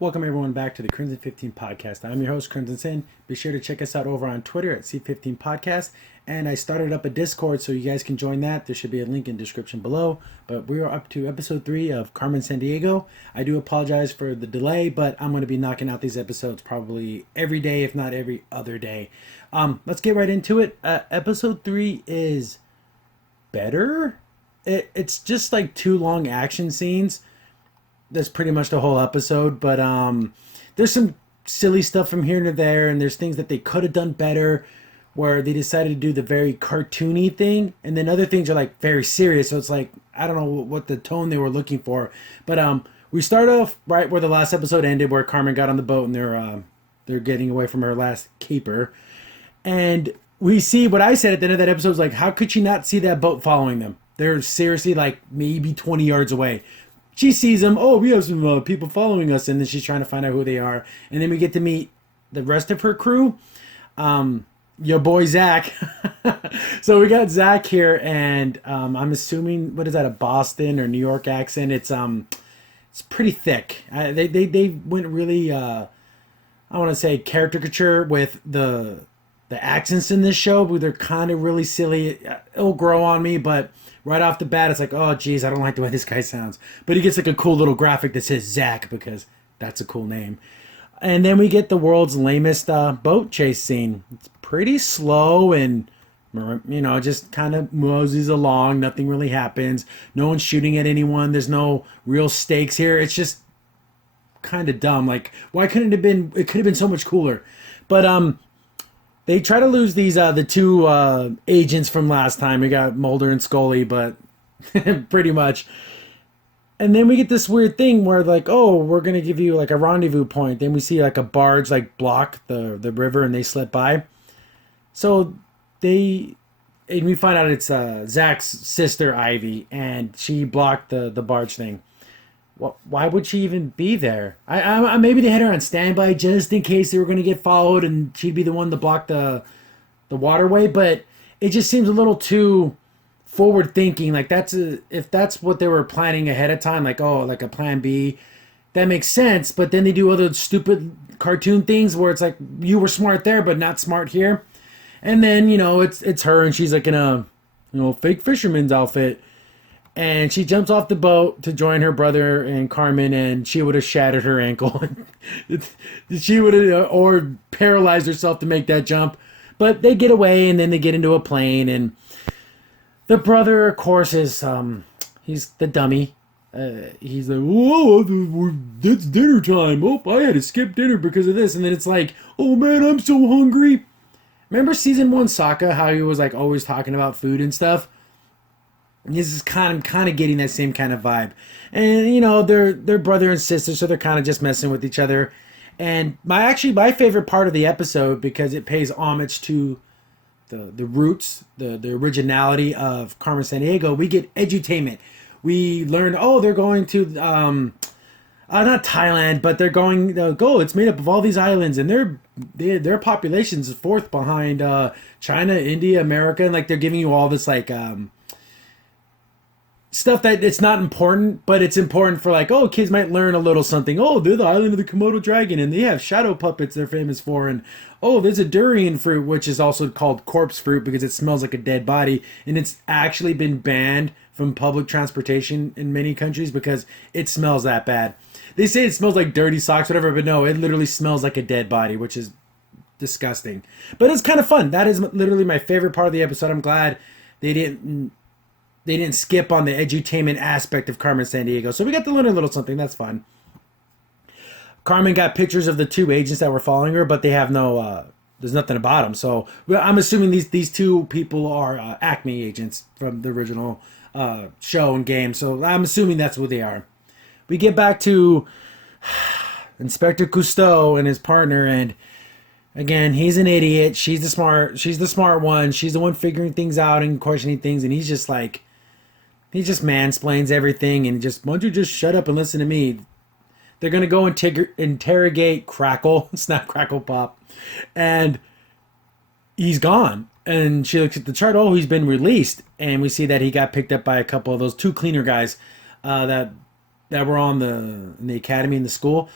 Welcome everyone back to the Crimson 15 podcast. I'm your host, Crimson Sin. Be sure to check us out over on Twitter at C15 Podcast. And I started up a Discord so you guys can join that. There should be a link in the description below. But we are up to episode 3 of Carmen, Sandiego. I do apologize for the delay, but I'm going to be knocking out these episodes probably every day, if not every other day. Let's get right into it. Episode 3 is better. It's just like 2 long action scenes. That's pretty much the whole episode, but there's some silly stuff from here to there, and there's things that they could have done better where they decided to do the very cartoony thing, and then other things are like very serious, so it's like I don't know what the tone they were looking for. But we start off right where the last episode ended, where Carmen got on the boat and they're getting away from her last caper, and we see what I said at the end of that episode was like, how could she not see that boat following them? They're seriously like maybe 20 yards away. She sees them. Oh, we have some people following us, and then she's trying to find out who they are. And then we get to meet the rest of her crew. Your boy Zach. So we got Zach here, and I'm assuming what is that, a Boston or New York accent? It's pretty thick. They went really I want to say caricature with the accents in this show, but they're kind of really silly. It'll grow on me, but right off the bat, it's like, oh, geez, I don't like the way this guy sounds. But he gets like a cool little graphic that says Zach because that's a cool name. And then we get the world's lamest boat chase scene. It's pretty slow and, just kind of moseys along. Nothing really happens. No one's shooting at anyone. There's no real stakes here. It's just kind of dumb. Like, why couldn't it have been? It could have been so much cooler. But they try to lose these the 2 agents from last time. We got Mulder and Scully, but pretty much. And then we get this weird thing where like, oh, we're gonna give you like a rendezvous point. Then we see like a barge like block the river, and they slip by. So and we find out it's Zach's sister Ivy, and she blocked the barge thing. Why would she even be there? I maybe they had her on standby just in case they were going to get followed and she'd be the one to block the waterway. But it just seems a little too forward thinking. Like if that's what they were planning ahead of time, like like a plan B, that makes sense. But then they do other stupid cartoon things where it's like you were smart there but not smart here. And then it's her and she's like in a fake fisherman's outfit. And she jumps off the boat to join her brother and Carmen, and she would have shattered her ankle. She would have, or paralyzed herself to make that jump. But they get away, and then they get into a plane. And the brother, of course, is he's the dummy. He's like, whoa, it's dinner time. Oh, I had to skip dinner because of this. And then it's like, oh man, I'm so hungry. Remember season 1 Sokka, how he was like always talking about food and stuff? He's just kind of getting that same kind of vibe. And, they're brother and sister, so they're kind of just messing with each other. And my favorite part of the episode, because it pays homage to the roots, the originality of Carmen Sandiego, we get edutainment. We learned, they're going to, not Thailand, but they're going, it's made up of all these islands, and their population's 4th behind China, India, America, and like they're giving you all this like, stuff that it's not important, but it's important for like, kids might learn a little something. They're the island of the Komodo dragon, and they have shadow puppets they're famous for. And there's a durian fruit, which is also called corpse fruit because it smells like a dead body, and it's actually been banned from public transportation in many countries because it smells that bad. They say it smells like dirty socks, whatever, but no, it literally smells like a dead body, which is disgusting. But it's kind of fun. That is literally my favorite part of the episode. I'm glad they didn't skip on the edutainment aspect of Carmen Sandiego. So we got to learn a little something. That's fun. Carmen got pictures of the 2 agents that were following her, but they have there's nothing about them. So I'm assuming these 2 people are Acme agents from the original show and game. So I'm assuming that's who they are. We get back to Inspector Cousteau and his partner, and again, he's an idiot. She's the smart one. She's the one figuring things out and questioning things, and he's just like, he just mansplains everything and just, why don't you just shut up and listen to me? They're going to go interrogate Crackle, Snap Crackle Pop, and he's gone. And she looks at the chart. He's been released. And we see that he got picked up by a couple of those 2 cleaner guys that were in the academy in the school.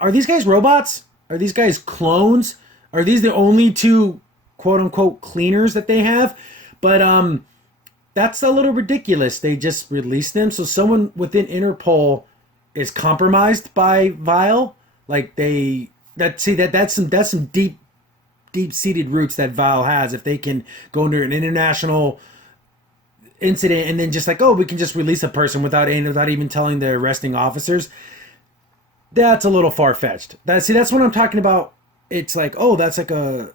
Are these guys robots? Are these guys clones? Are these the only two quote unquote cleaners that they have? But that's a little ridiculous. They just released them, so someone within Interpol is compromised by Vile. Like that's some deep seated roots that Vile has. If they can go under an international incident and then just like, oh, we can just release a person without even telling the arresting officers. That's a little far fetched. That's what I'm talking about. It's like, oh, that's like a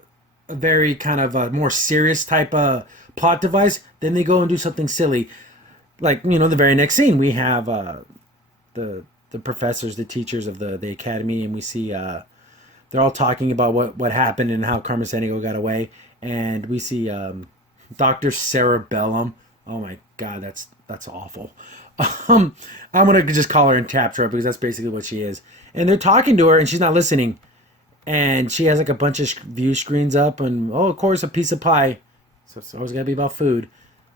very kind of a more serious type of plot device. Then they go and do something silly, like the very next scene we have the professors, the teachers of the academy, and we see they're all talking about what happened and how Carmen Sandiego got away, and we see Dr. Cerebellum. Oh my God, that's awful. I'm gonna just call her and tap her because that's basically what she is. And they're talking to her and she's not listening. And she has like a bunch of view screens up and of course a piece of pie. So it's always gotta be about food.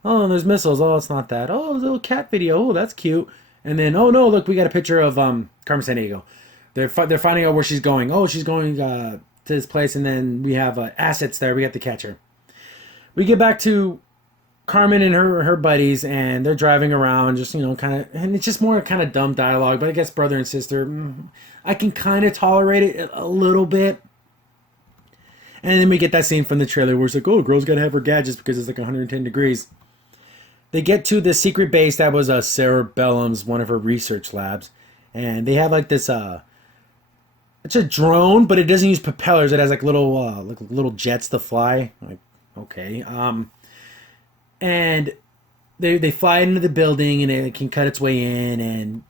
Oh, and there's missiles. Oh, it's not that. Oh, there's a little cat video. Oh, that's cute. And then oh no, look, we got a picture of Carmen Sandiego. They're finding out where she's going. Oh, she's going to this place, and then we have assets there. We have to catch her. We get back to Carmen and her buddies, and they're driving around, just kind of, and it's just more kind of dumb dialogue. But I guess brother and sister, I can kind of tolerate it a little bit. And then we get that scene from the trailer where it's like, oh, girl's gotta have her gadgets because it's like 110 degrees. They get to the secret base that was Cerebellum's, one of her research labs, and they have like this. It's a drone, but it doesn't use propellers. It has like little jets to fly. Like, okay. And they fly into the building and it can cut its way in, and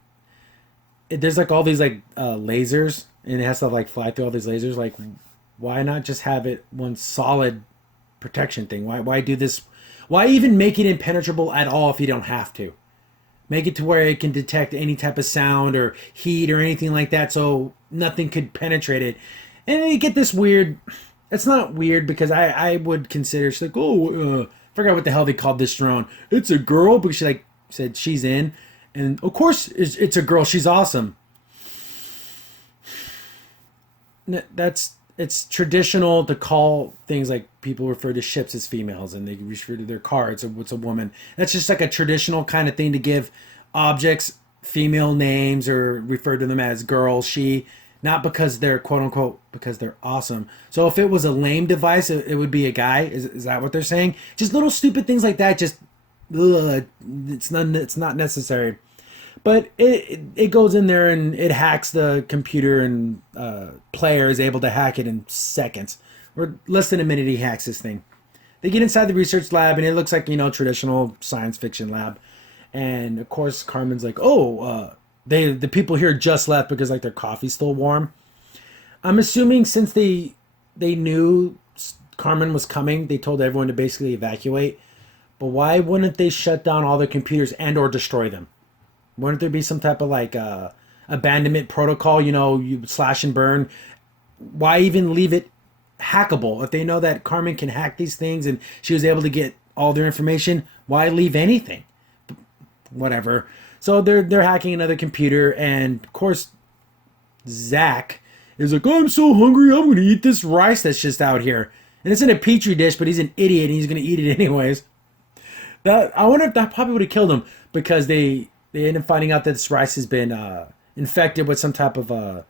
there's like all these like lasers, and it has to like fly through all these lasers. Like, why not just have it one solid protection thing? Why do this? Why even make it impenetrable at all if you don't have to? Make it to where it can detect any type of sound or heat or anything like that, so nothing could penetrate it. And you get this weird. It's not weird because I would consider, she's like, oh, forgot what the hell they called this drone. It's a girl, because she like said she's in, and of course it's a girl. She's awesome. It's traditional to call things like, people refer to ships as females and they refer to their car, it's a woman. That's just like a traditional kind of thing to give objects female names or refer to them as girl, she, not because they're quote unquote, because they're awesome. So if it was a lame device, it would be a guy. Is that what they're saying? Just little stupid things like that. Just it's not necessary. But it goes in there and it hacks the computer, and player is able to hack it in seconds. Or less than a minute he hacks this thing. They get inside the research lab and it looks like, traditional science fiction lab. And of course Carmen's like, oh, the people here just left because like their coffee's still warm. I'm assuming since they knew Carmen was coming, they told everyone to basically evacuate. But why wouldn't they shut down all their computers and or destroy them? Wouldn't there be some type of like abandonment protocol, you slash and burn? Why even leave it hackable? If they know that Carmen can hack these things and she was able to get all their information, why leave anything? Whatever. So they're hacking another computer, and of course Zach is like, oh, I'm so hungry, I'm gonna eat this rice that's just out here. And it's in a petri dish, but he's an idiot and he's gonna eat it anyways. I wonder if that probably would have killed him, because they end up finding out that this rice has been infected with some type of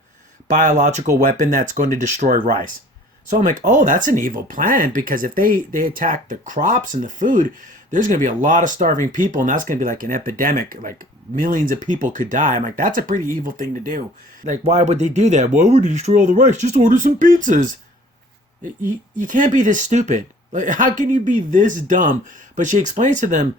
biological weapon that's going to destroy rice. So I'm like, oh, that's an evil plan, because if they attack the crops and the food, there's going to be a lot of starving people, and that's going to be like an epidemic. Like millions of people could die. I'm like, that's a pretty evil thing to do. Like, why would they do that? Why would they destroy all the rice? Just order some pizzas. You can't be this stupid. Like, how can you be this dumb? But she explains to them,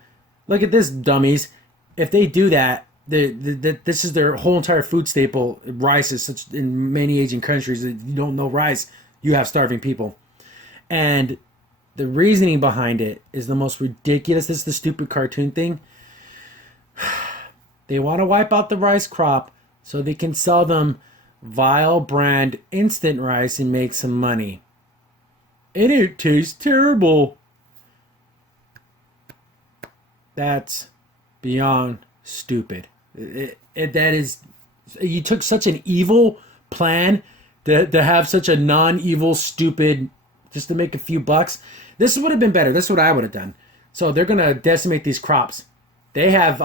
look at this, dummies. If they do that, this is their whole entire food staple. Rice is such, in many Asian countries, that you don't know rice, you have starving people. And the reasoning behind it is the most ridiculous. This is the stupid cartoon thing. They want to wipe out the rice crop so they can sell them Vile brand instant rice and make some money. And it tastes terrible. That's beyond stupid. That is, you took such an evil plan to have such a non-evil, stupid, just to make a few bucks. This would have been better. This is what I would have done. So they're going to decimate these crops. They have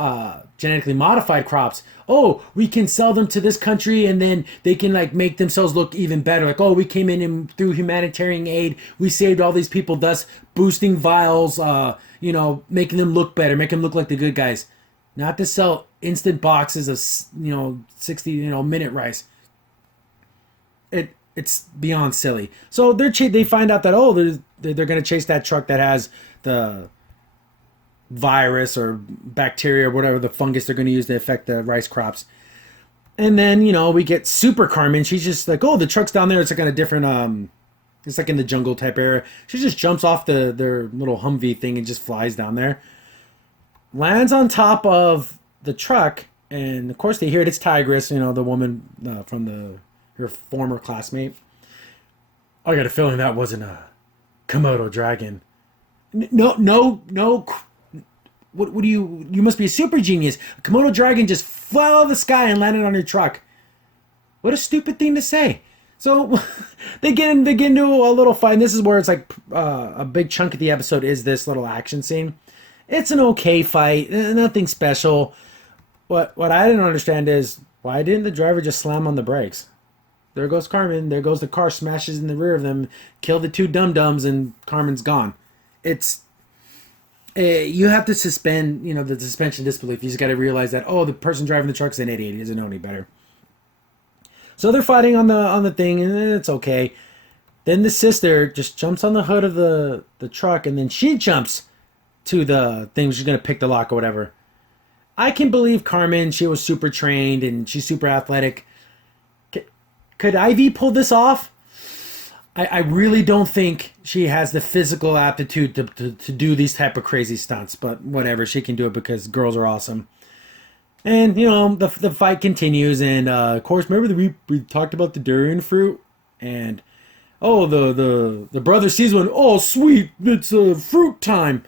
genetically modified crops. Oh, we can sell them to this country and then they can like make themselves look even better. Like, oh, we came in and through humanitarian aid, we saved all these people, thus boosting vials, making them look better, making them look like the good guys. Not to sell instant boxes of, 60, minute rice. It's beyond silly. So they find out that, they're going to chase that truck that has the virus or bacteria or whatever the fungus they're going to use to affect the rice crops. And then, we get Super Carmen. She's just like, oh, the truck's down there. It's like on a different, it's like in the jungle type area. She just jumps off their little Humvee thing and just flies down there. Lands on top of the truck. And of course they hear it. It's Tigress, the woman from her former classmate. I got a feeling that wasn't a Komodo dragon. No. What do you must be a super genius. A Komodo dragon just fell out of the sky and landed on your truck. What a stupid thing to say. So they get into a little fight. And this is where it's like a big chunk of the episode is this little action scene. It's an okay fight, nothing special. What I didn't understand is why didn't the driver just slam on the brakes? There goes Carmen. There goes the car, smashes in the rear of them, kill the two dum-dums, and Carmen's gone. It's you have to suspend, the suspension of disbelief. You just got to realize that, the person driving the truck's an idiot. He doesn't know any better. So they're fighting on the thing, and it's okay. Then the sister just jumps on the hood of the truck, and then she jumps to the thing. She's going to pick the lock or whatever. I can believe Carmen. She was super trained, and she's super athletic. Could Ivy pull this off? I really don't think she has the physical aptitude to do these type of crazy stunts, but whatever, she can do it because girls are awesome. And, the fight continues, and of course, remember we talked about the durian fruit? And, the brother sees one, oh, sweet, it's fruit time.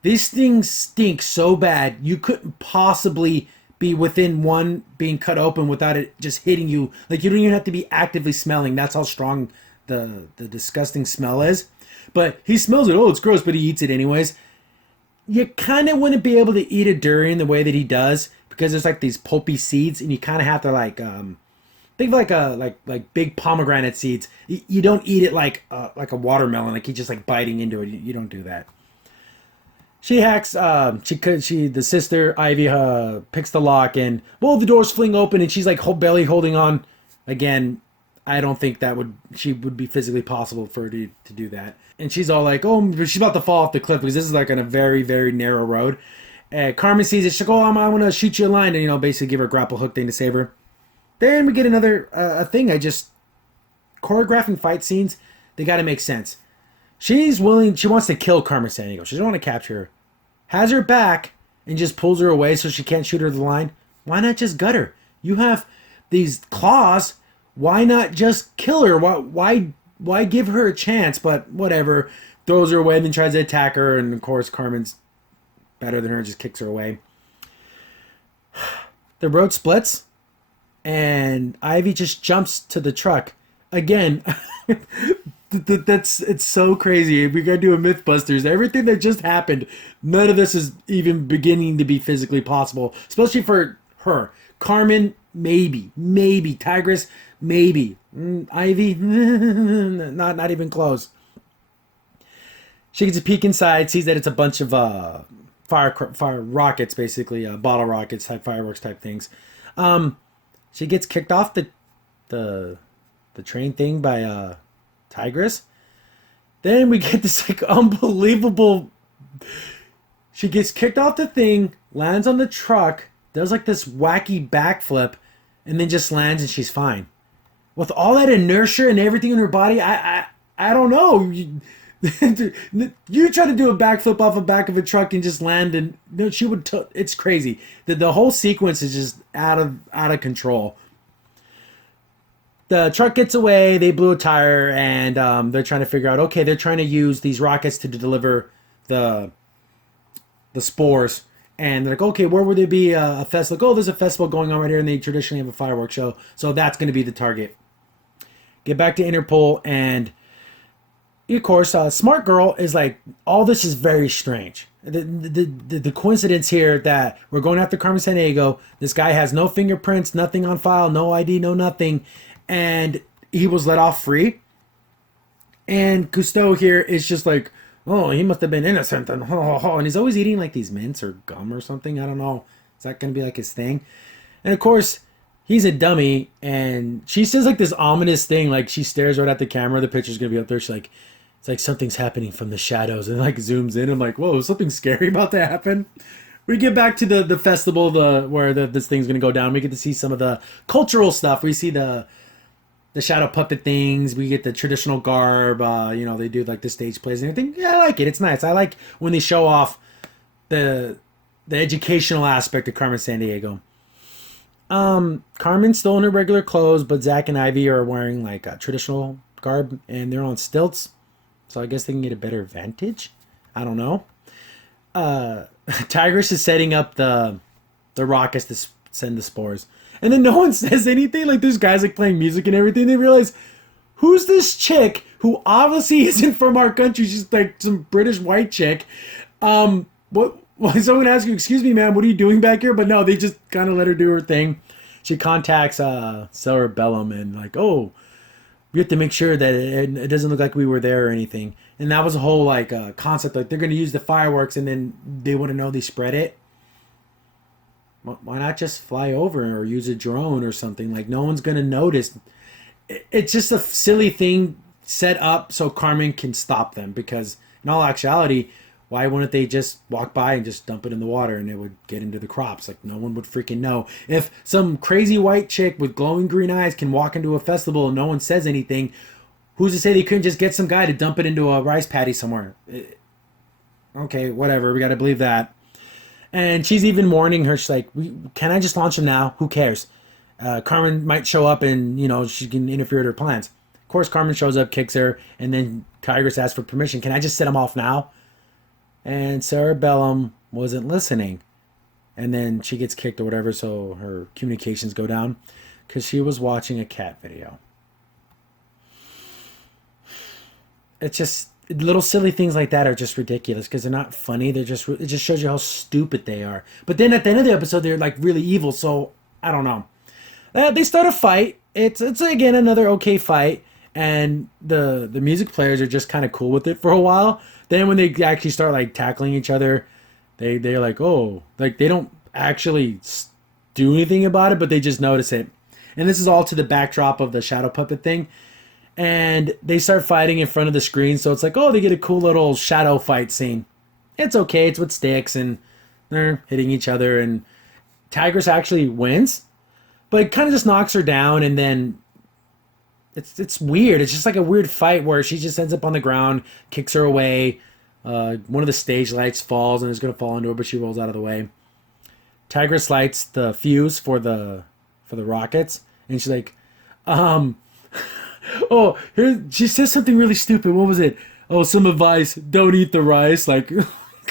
These things stink so bad, you couldn't possibly be within one being cut open without it just hitting you. Like, you don't even have to be actively smelling. That's how strong the disgusting smell is. But he smells it. Oh, it's gross, but he eats it anyways. You kind of wouldn't be able to eat a durian the way that he does because there's like these pulpy seeds, and you kind of have to think of like big pomegranate seeds. You don't eat it like a watermelon, like he's just like biting into it. You don't do that. She hacks. The sister Ivy picks the lock, and the doors fling open, and she's like barely holding on. Again, I don't think she would be physically possible for her to do that. And she's all like, she's about to fall off the cliff because this is like on a very, very narrow road. Carmen sees it. She's like, I want to shoot you a line, and basically give her a grapple hook thing to save her. Then we get another thing. Choreographing fight scenes. They got to make sense. She wants to kill Carmen Sandiego. She doesn't want to capture her. Has her back and just pulls her away so she can't shoot her the line. Why not just gut her? You have these claws. Why not just kill her? Why give her a chance? But whatever. Throws her away and then tries to attack her. And of course, Carmen's better than her. Just kicks her away. The road splits. And Ivy just jumps to the truck. Again, it's so crazy. We gotta do a Mythbusters. Everything that just happened, none of this is even beginning to be physically possible, especially for her. Carmen, maybe. Tigress, maybe. Ivy, not even close. She gets a peek inside, sees that it's a bunch of fire rockets, basically bottle rockets type fireworks type things. She gets kicked off the train thing by Tigress. Then we get this like unbelievable. She gets kicked off the thing, lands on the truck, does like this wacky backflip, and then just lands and she's fine. With all that inertia and everything in her body, I don't know. You try to do a backflip off the back of a truck and just land, and she would. It's crazy. The whole sequence is just out of control. The truck gets away, they blew a tire, and they're trying to figure out, okay, they're trying to use these rockets to deliver the spores. And they're like, okay, where would there be a festival? Like, there's a festival going on right here, and they traditionally have a fireworks show. So that's going to be the target. Get back to Interpol, and of course, Smart Girl is like, all this is very strange. The coincidence here that we're going after Carmen Sandiego. This guy has no fingerprints, nothing on file, no ID, no nothing, and he was let off free. And Cousteau here is just like, oh, he must have been innocent, and he's always eating like these mints or gum or something. I don't know. Is that gonna be like his thing? And of course, he's a dummy, and she says like this ominous thing, like she stares right at the camera. The picture's gonna be up there. She's like, it's like something's happening from the shadows, and like zooms in. I'm like, whoa, is something scary about to happen? We get back to the festival, where this thing's gonna go down. We get to see some of the cultural stuff. We see the shadow puppet things. We get the traditional garb. They do like the stage plays and everything. Yeah, I like it. It's nice. I like when they show off the educational aspect of Carmen Sandiego. Carmen's still in her regular clothes, but Zach and Ivy are wearing like a traditional garb, and they're on stilts. So I guess they can get a better vantage. I don't know. Tigress is setting up the rockets to send the spores. And then no one says anything. Like, there's guys like playing music and everything. They realize, who's this chick who obviously isn't from our country? She's like some British white chick. What? Well, someone asks you, excuse me, ma'am, what are you doing back here? But no, they just kind of let her do her thing. She contacts Cerebellum and like, oh, we have to make sure that it doesn't look like we were there or anything. And that was a whole like concept. Like, they're going to use the fireworks and then they wouldn't know they spread it. Why not just fly over or use a drone or something? Like, no one's going to notice. It's just a silly thing set up so Carmen can stop them, because in all actuality, why wouldn't they just walk by and just dump it in the water and it would get into the crops? Like, no one would freaking know. If some crazy white chick with glowing green eyes can walk into a festival and no one says anything, who's to say they couldn't just get some guy to dump it into a rice paddy somewhere? Okay, whatever. We got to believe that. And she's even warning her. She's like, can I just launch them now? Who cares? Carmen might show up and, she can interfere with her plans. Of course, Carmen shows up, kicks her, and then Tigress asks for permission. Can I just set them off now? And Cerebellum wasn't listening. And then she gets kicked or whatever, so her communications go down because she was watching a cat video. It's just, little silly things like that are just ridiculous because they're not funny. It just shows you how stupid they are. But then at the end of the episode, they're like really evil. So I don't know. They start a fight. It's again another okay fight, and the music players are just kind of cool with it for a while. Then when they actually start like tackling each other, they're like, oh, like they don't actually do anything about it, but they just notice it. And this is all to the backdrop of the shadow puppet thing. And they start fighting in front of the screen, so it's like, oh, they get a cool little shadow fight scene. It's okay, it's with sticks, and they're hitting each other, and Tigress actually wins, but it kind of just knocks her down, and then it's weird. It's just like a weird fight where she just ends up on the ground, kicks her away. One of the stage lights falls and is going to fall into her, but she rolls out of the way. Tigress lights the fuse for the rockets, and she's like, oh, here, she says something really stupid. What was it? Oh, some advice. Don't eat the rice. Like,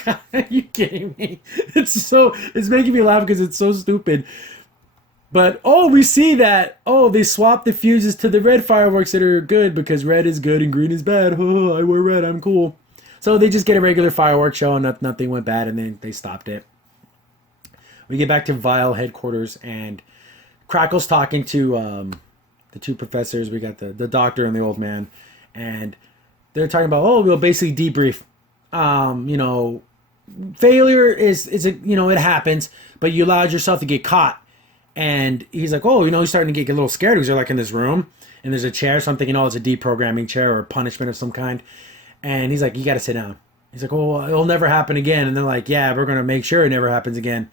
God, are you kidding me? It's making me laugh because it's so stupid. But, we see that, they swapped the fuses to the red fireworks that are good because red is good and green is bad. Oh, I wear red. I'm cool. So they just get a regular fireworks show and nothing went bad, and then they stopped it. We get back to Vile headquarters, and Crackle's talking to the two professors. We got the doctor and the old man, and they're talking about, we'll basically debrief. Failure is it happens, but you allowed yourself to get caught. And he's like, he's starting to get a little scared because they're like in this room and there's a chair, so I'm thinking, it's a deprogramming chair or a punishment of some kind. And he's like, you got to sit down. He's like, it'll never happen again. And they're like, yeah, we're going to make sure it never happens again.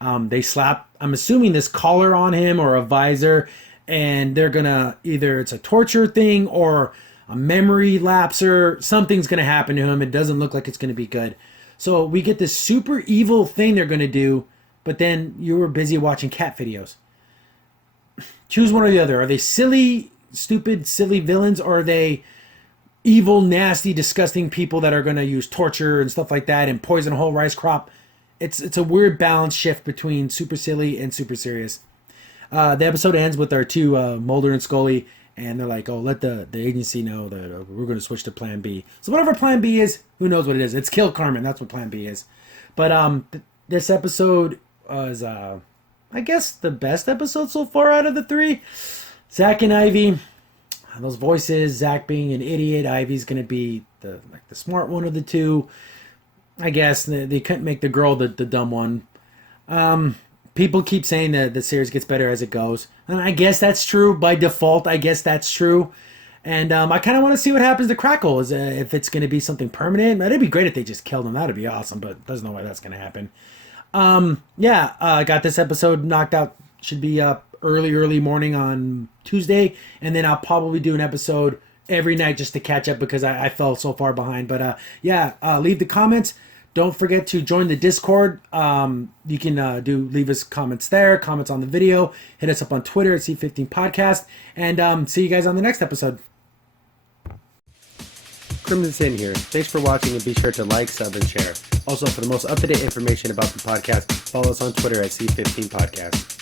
They slap, I'm assuming, this collar on him or a visor, and they're going to, either it's a torture thing or a memory lapser. Something's going to happen to him. It doesn't look like it's going to be good. So we get this super evil thing they're going to do, but then you were busy watching cat videos. Choose one or the other. Are they silly, stupid, silly villains, or are they evil, nasty, disgusting people that are going to use torture and stuff like that and poison a whole rice crop? It's a weird balance shift between super silly and super serious. The episode ends with our two, Mulder and Scully, and they're like, oh, let the agency know that we're going to switch to Plan B. So whatever Plan B is, who knows what it is? It's kill Carmen. That's what Plan B is. But this episode was, I guess, the best episode so far out of the three. Zach and Ivy, those voices. Zach being an idiot, Ivy's going to be the smart one of the two. I guess they couldn't make the girl the dumb one. People keep saying that the series gets better as it goes. And I guess that's true. By default, I guess that's true. And I kind of want to see what happens to Crackle. If it's going to be something permanent. It'd be great if they just killed him. That'd be awesome. But there's no way that's going to happen. I got this episode knocked out. Should be up early morning on Tuesday. And then I'll probably do an episode every night just to catch up because I fell so far behind. But leave the comments. Don't forget to join the Discord. You can leave us comments there, comments on the video. Hit us up on Twitter at C15 Podcast. And see you guys on the next episode. Crimson Sin here. Thanks for watching and be sure to like, sub, and share. Also, for the most up-to-date information about the podcast, follow us on Twitter at C15 Podcast.